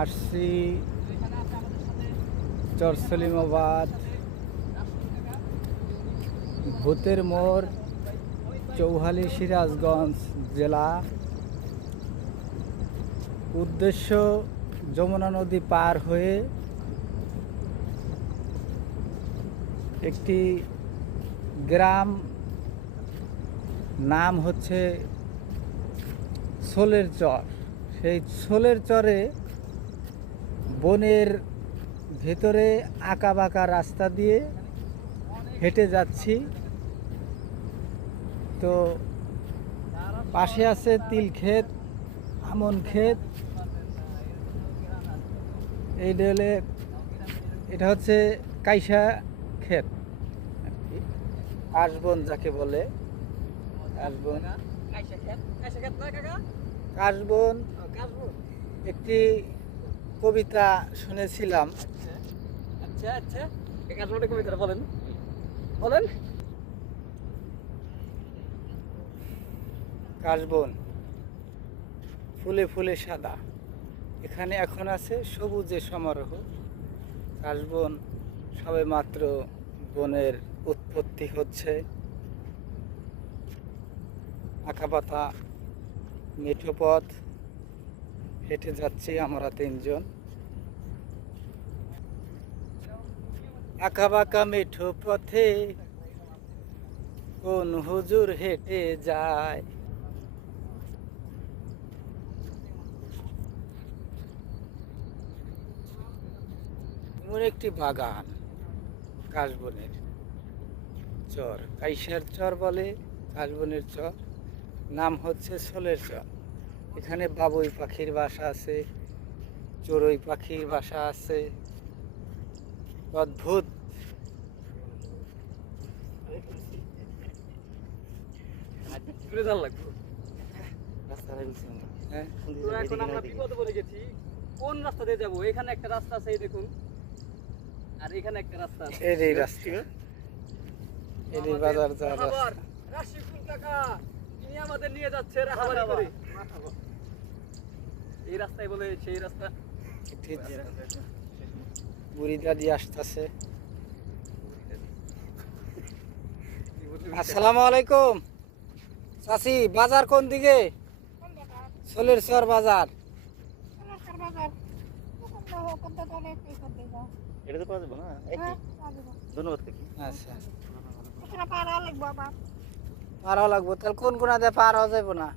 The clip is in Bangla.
আসছি চরসলিমাবাদ ভূতের মোড়, চৌহালি, সিরাজগঞ্জ জেলা। উদ্দেশ্য যমুনা নদী পার হয়ে একটি গ্রাম, নাম হচ্ছে ছোলের চর। সেই ছোলের চরে বনের ভেতরে আঁকা বাঁকা রাস্তা দিয়ে হেঁটে যাচ্ছি। তো পাশে আছে তিল ক্ষেত, আমন ক্ষেত। এটা হচ্ছে কাইসা ক্ষেত আর কি, কাশবন যাকে বলে। কাশবন একটি কবিতা শুনেছিলাম। আচ্ছা আচ্ছা, কবিতাটা বলেন বলেন। কাশবন ফুলে ফুলে সাদা, এখানে এখন আছে সবুজে সমারোহ। কাশবন সবে মাত্র বনের উৎপত্তি হচ্ছে। আঁকাবাঁকা মেঠো পথ হেঁটে যাচ্ছি আমরা তিনজন। আঁকাবাঁকা মেঠো পথে কোন হুজুর হেঁটে যায়। এমন একটি বাগান কাশবনের চর, কাইসার চর বলে, কাশবনের চর, নাম হচ্ছে ছোলের চর। এখানে বাবুই পাখির বাসা আছে, চড়ুই পাখির বাসা আছে। অদ্ভুত। হ্যাঁ, এখন আমরা বিপদে পড়ে গেছি। কোন রাস্তা দিয়ে যাবো? এখানে একটা রাস্তা আছে, এই দেখুন, আর এখানে একটা রাস্তা আছে। এই রাস্তা, এই বাজার যাওয়ার রাস্তা। রাশিদুল কাকা তিনি আমাদের নিয়ে যাচ্ছে রাহাবারি করে। এই রাস্তায় বলে সেই রাস্তা। বুড়ি দাদি আসতেছে। আসসালামু আলাইকুম চাচি, বাজার কোন দিকে? ছোলের চর বাজার। এটা তো পাওয়া যাবে না? ধন্যবাদ কাকি। আচ্ছা, পার হওয়া লাগবো, তাহলে কোন কোনা দিয়ে পার হওয়া যাবে না?